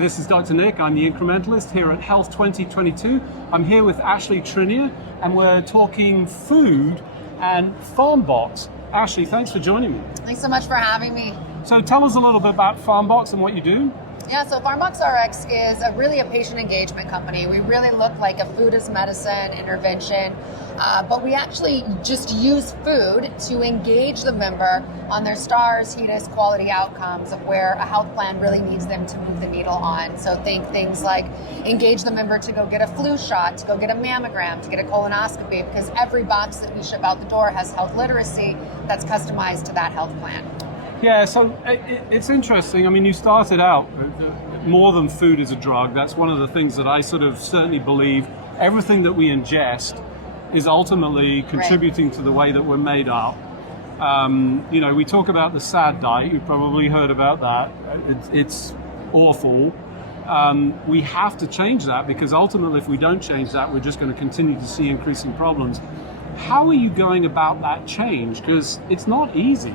This is Dr. Nick. I'm the incrementalist here at Health 2022. I'm here with Ashley Trinier, and we're talking food and Farmbox. Ashley, thanks for joining me. Thanks so much for having me. So tell us a little bit about Farmbox and what you do. Yeah, so FarmboxRx is really a patient engagement company. We really look like a food as medicine intervention, but we actually just use food to engage the member on their stars, HEDIS, quality outcomes of where a health plan really needs them to move the needle on. So think things like engage the member to go get a flu shot, to go get a mammogram, to get a colonoscopy, because every box that we ship out the door has health literacy that's customized to that health plan. Yeah, so it's interesting. I mean, you started out more than food is a drug. That's one of the things that I sort of certainly believe. Everything that we ingest is ultimately contributing to the way that we're made up. You know, we talk about the SAD diet. You've probably heard about that. It's awful. We have to change that, because ultimately if we don't change that, we're just going to continue to see increasing problems. How are you going about that change? Because it's not easy.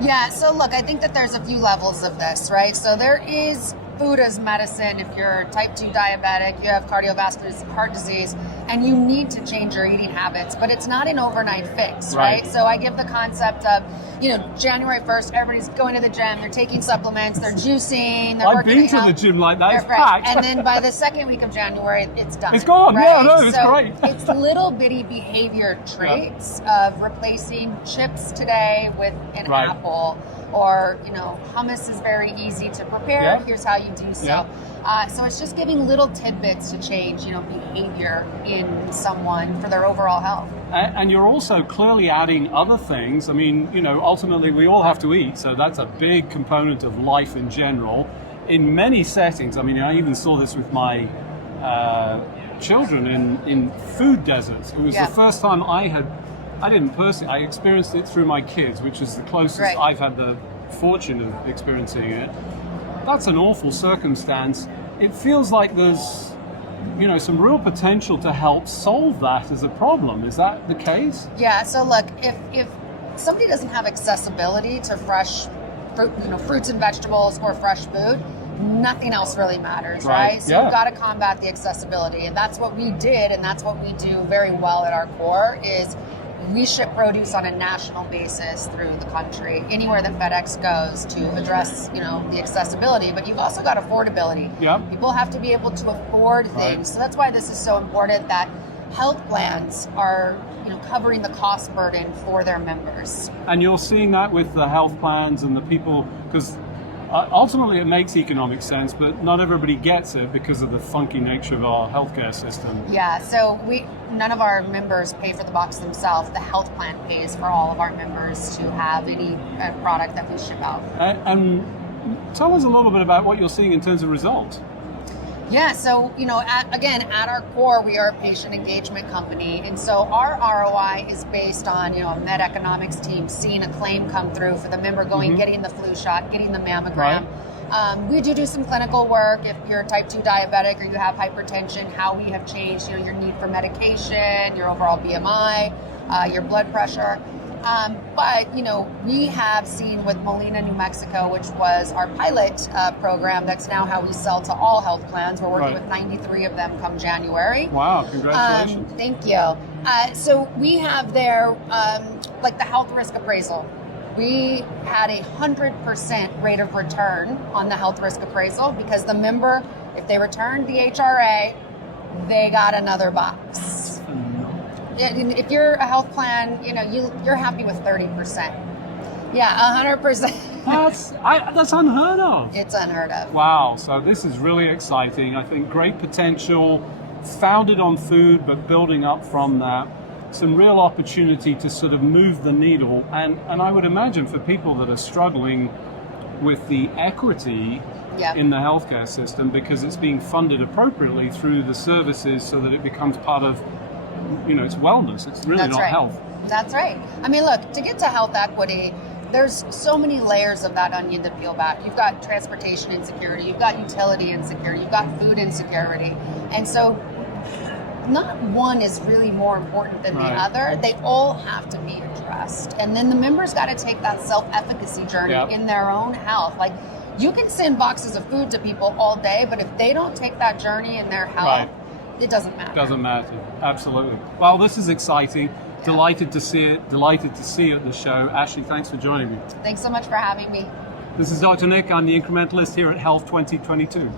Yeah, so look, I think that there's a few levels of this, right? So there is food as medicine. If you're type 2 diabetic, you have cardiovascular heart disease, and you need to change your eating habits, but it's not an overnight fix, right? So I give the concept of, you know, January 1st, everybody's going to the gym, they're taking supplements, they're juicing, they're I've been to the gym like that, it's packed. And then by the second week of January, it's done. It's gone, right? yeah, no, it's so great. It's little bitty behavior traits of replacing chips today with an apple, or, you know, hummus is very easy to prepare. Yeah. Here's how you do so. Yeah. So it's just giving little tidbits to change, you know, behavior in someone for their overall health. And you're also clearly adding other things. I mean, you know, ultimately we all have to eat, so that's a big component of life in general. In many settings, I mean, I even saw this with my children in food deserts. It was the first time I didn't personally, I experienced it through my kids, which is the closest I've had the fortune of experiencing it. That's an awful circumstance. It feels like there's, you know, some real potential to help solve that as a problem. Is that the case? Yeah, so look, if somebody doesn't have accessibility to fresh fruit, you know, fruits and vegetables or fresh food, nothing else really matters, right? So you've got to combat the accessibility, and that's what we did, and that's what we do very well at our core is we ship produce on a national basis through the country, anywhere that FedEx goes, to address, you know, the accessibility. But you've also got affordability. People have to be able to afford things. So that's why this is so important that health plans are, you know, covering the cost burden for their members. And you're seeing that with the health plans and the people, because ultimately it makes economic sense, but not everybody gets it because of the funky nature of our healthcare system. Yeah, so none of our members pay for the box themselves. The health plan pays for all of our members to have any product that we ship out. And tell us a little bit about what you're seeing in terms of results. Yeah, so, you know, at our core, we are a patient engagement company. And so our ROI is based on, you know, a med economics team seeing a claim come through for the member going, getting the flu shot, getting the mammogram. We do some clinical work. If you're type 2 diabetic or you have hypertension, how we have changed, you know, your need for medication, your overall BMI, your blood pressure. But, you know, we have seen with Molina, New Mexico, which was our pilot program, that's now how we sell to all health plans. We're working with 93 of them come January. Wow, congratulations. Thank you. So we have there, like the health risk appraisal. We had 100% rate of return on the health risk appraisal because the member, if they returned the HRA, they got another box. If you're a health plan, you know, you're happy with 30%. Yeah, 100%. That's unheard of. It's unheard of. Wow, so this is really exciting. I think great potential, founded on food, but building up from that. Some real opportunity to sort of move the needle. And I would imagine for people that are struggling with the equity in the healthcare system, because it's being funded appropriately through the services so that it becomes part of, you know, it's wellness. It's really not health. That's right. I mean, look, to get to health equity, there's so many layers of that onion to peel back. You've got transportation insecurity, you've got utility insecurity, you've got food insecurity. And so not one is really more important than the other. They all have to be addressed. And then the members got to take that self-efficacy journey in their own health. Like, You can send boxes of food to people all day, but if they don't take that journey in their health, Right. it doesn't matter. Doesn't matter. Absolutely. Well, this is exciting. Delighted to see it. Delighted to see you at the show. Ashley, thanks for joining me. Thanks so much for having me. This is Dr. Nick. I'm the incrementalist here at Health 2022.